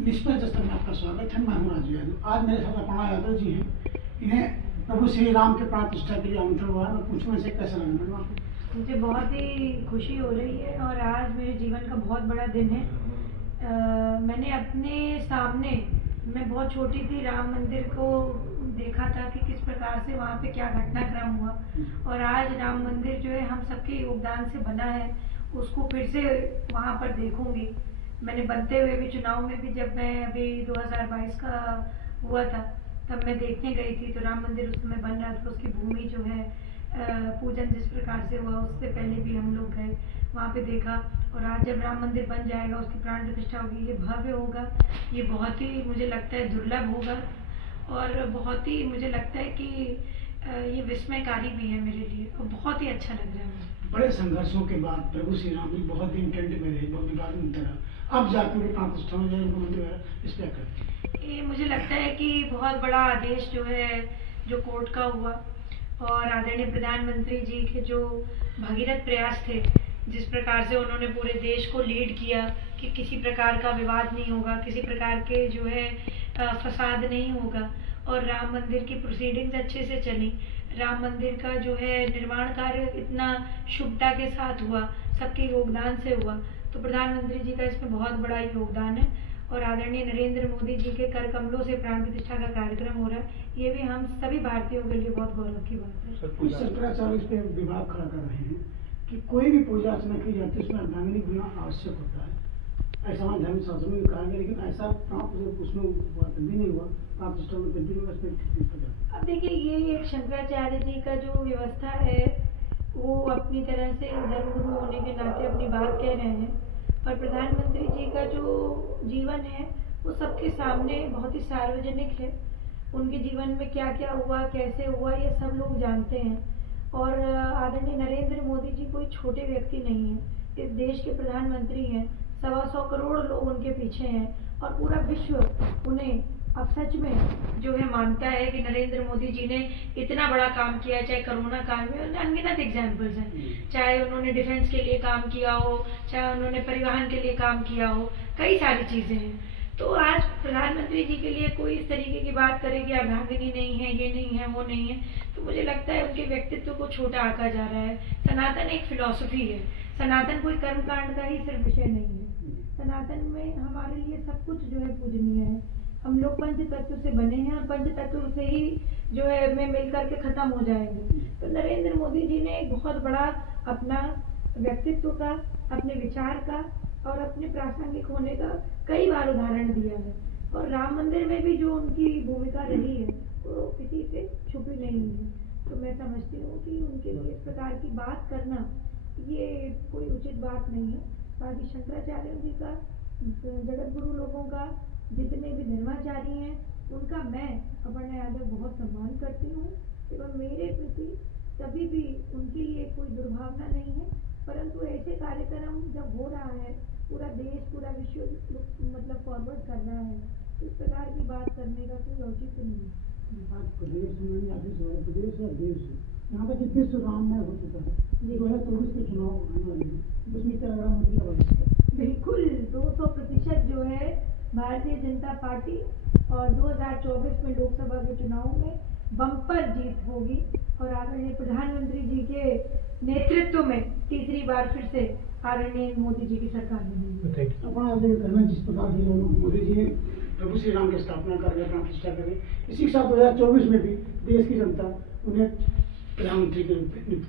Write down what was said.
निष्पक्ष दस्तक में आपका स्वागत है। मैं हूं राजू यादव। आज मेरे साथ अपर्णा यादव जी हैं। इन्हें प्रभु श्री राम के प्राण प्रतिष्ठा के लिए आमंत्रण हुआ है। मैं पूछूं इनसे कैसा लगा मैडम आपको? मुझे बहुत ही खुशी हो रही है और आज मेरे जीवन का बहुत बड़ा दिन है। मैंने अपने सामने, मैं बहुत छोटी थी, राम मंदिर को देखा था कि किस प्रकार से वहाँ पे क्या घटनाक्रम हुआ, और आज राम मंदिर जो है हम सबके योगदान से बना है, उसको फिर से वहाँ पर देखूंगी। मैंने बनते हुए भी चुनाव में भी, जब मैं अभी 2022 का हुआ था तब मैं देखने गई थी, तो राम मंदिर उस समय बन रहा था। उसकी भूमि जो है पूजन जिस प्रकार से हुआ, उससे पहले भी हम लोग गए वहाँ पे देखा। और आज जब राम मंदिर बन जाएगा, उसकी प्राण प्रतिष्ठा होगी, ये भव्य होगा, ये बहुत ही मुझे लगता है दुर्लभ होगा, और बहुत ही मुझे लगता है कि ये विस्मयकारी भी है मेरे लिए, और बहुत ही अच्छा लग रहा है मुझे। बड़े संघर्षों के बाद प्रभु श्री राम जी बहुत दिन टेंट में रहे, बहुत विवाद में तरह, अब जाकर उनके प्राण प्रतिष्ठा हो जाए, उनको मंदिर वगैरह इस पर करते। ये मुझे लगता है कि बहुत बड़ा आदेश जो है, जो कोर्ट का हुआ, और आदरणीय प्रधानमंत्री जी के जो भगीरथ प्रयास थे, जिस प्रकार से उन्होंने पूरे देश को लीड किया कि किसी प्रकार का विवाद नहीं होगा, किसी प्रकार के जो है फसाद नहीं होगा, और राम मंदिर की प्रोसीडिंग्स अच्छे से चली। राम मंदिर का जो है निर्माण कार्य इतना शुभता के साथ हुआ, सबके योगदान से हुआ, तो प्रधानमंत्री जी का इसमें बहुत बड़ा योगदान है। और आदरणीय नरेंद्र मोदी जी के कर कमलों से प्राण प्रतिष्ठा का कार्यक्रम हो रहा है, ये भी हम सभी भारतीयों के लिए बहुत गौरव की बात है। कुछ शंकराचार्य इस पर विवाद खड़ा कर रहे हैं कि कोई भी पूजा अर्चना की जाती है उसमें अर्धांगिनी होना आवश्यक होता है। ऐसा हमारे धर्म शास्त्रों में कहा गया, लेकिन ऐसा उसमें भी नहीं हुआ, प्राण प्रतिष्ठा में तब्दीली हुआ। अब देखिए, ये एक शंकराचार्य जी का जो व्यवस्था है, वो अपनी तरह से धर्मगुरु होने के नाते अपनी बात कह रहे हैं, और प्रधानमंत्री जी का जो जीवन है वो सबके सामने बहुत ही सार्वजनिक है। उनके जीवन में क्या क्या हुआ, कैसे हुआ, ये सब लोग जानते हैं। और आदरणीय नरेंद्र मोदी जी कोई छोटे व्यक्ति नहीं है, इस देश के प्रधानमंत्री हैं, 125 करोड़ लोग उनके पीछे हैं, और पूरा विश्व उन्हें अब सच में जो है मानता है कि नरेंद्र मोदी जी ने इतना बड़ा काम किया है। चाहे कोरोना काल में अनगिनत एग्जाम्पल्स हैं, चाहे उन्होंने डिफेंस के लिए काम किया हो, चाहे उन्होंने परिवहन के लिए काम किया हो, कई सारी चीज़ें हैं। तो आज प्रधानमंत्री जी के लिए कोई इस तरीके की बात करे कि अर्धांगिनी नहीं है, ये नहीं है, वो नहीं है, तो मुझे लगता है उनके व्यक्तित्व को छोटा आंका जा रहा है। सनातन एक फिलॉसफी है, सनातन कोई कर्मकांड का ही सिर्फ विषय नहीं है। सनातन में हमारे लिए सब कुछ जो है पूजनीय है। हम लोग पंच तत्व से बने हैं, और पंच तत्व से ही जो है में मिल करके खत्म हो जाएंगे। तो नरेंद्र मोदी जी ने एक बहुत बड़ा अपना व्यक्तित्व का, अपने विचार का और अपने प्रासंगिक होने का कई बार उदाहरण दिया है, और राम मंदिर में भी जो उनकी भूमिका रही है वो किसी से छुपी नहीं है। तो मैं समझती हूँ कि उनके लिए इस प्रकार की बात करना ये कोई उचित बात नहीं है। बाकी शंकराचार्य जी का, जगत गुरु लोगों का, जितने भी धर्माचारी हैं, उनका मैं अपर्णा यादव बहुत सम्मान करती हूँ, एवं मेरे प्रति कभी भी उनके लिए कोई दुर्भावना नहीं है। परंतु ऐसे कार्यक्रम जब हो रहा है, पूरा देश, पूरा विश्व मतलब फॉरवर्ड कर रहा है, तो इस प्रकार की बात करने का कोई औचित्य नहीं है। प्रदेश में आदेश हुआ है, प्रदेश और देश यहाँ तक कि विश्व राममय हो चुका है। 2024 के चुनाव आने वाले हैं, उसमें क्या लग रहा है? बिल्कुल 200% जो है भारतीय जनता पार्टी, और 2024 में लोकसभा के चुनाव में बम्पर जीत होगी, और आदरणीय प्रधानमंत्री जी के नेतृत्व में तीसरी बार फिर से आदरणीय मोदी जी की सरकार बनेगी। अपना कहना जिस प्रकार से मोदी जी प्रभु श्री राम की स्थापना कर प्राण प्रतिष्ठा करें, इसी के साथ 2024 में भी देश की जनता उन्हें प्रधानमंत्री के रूप में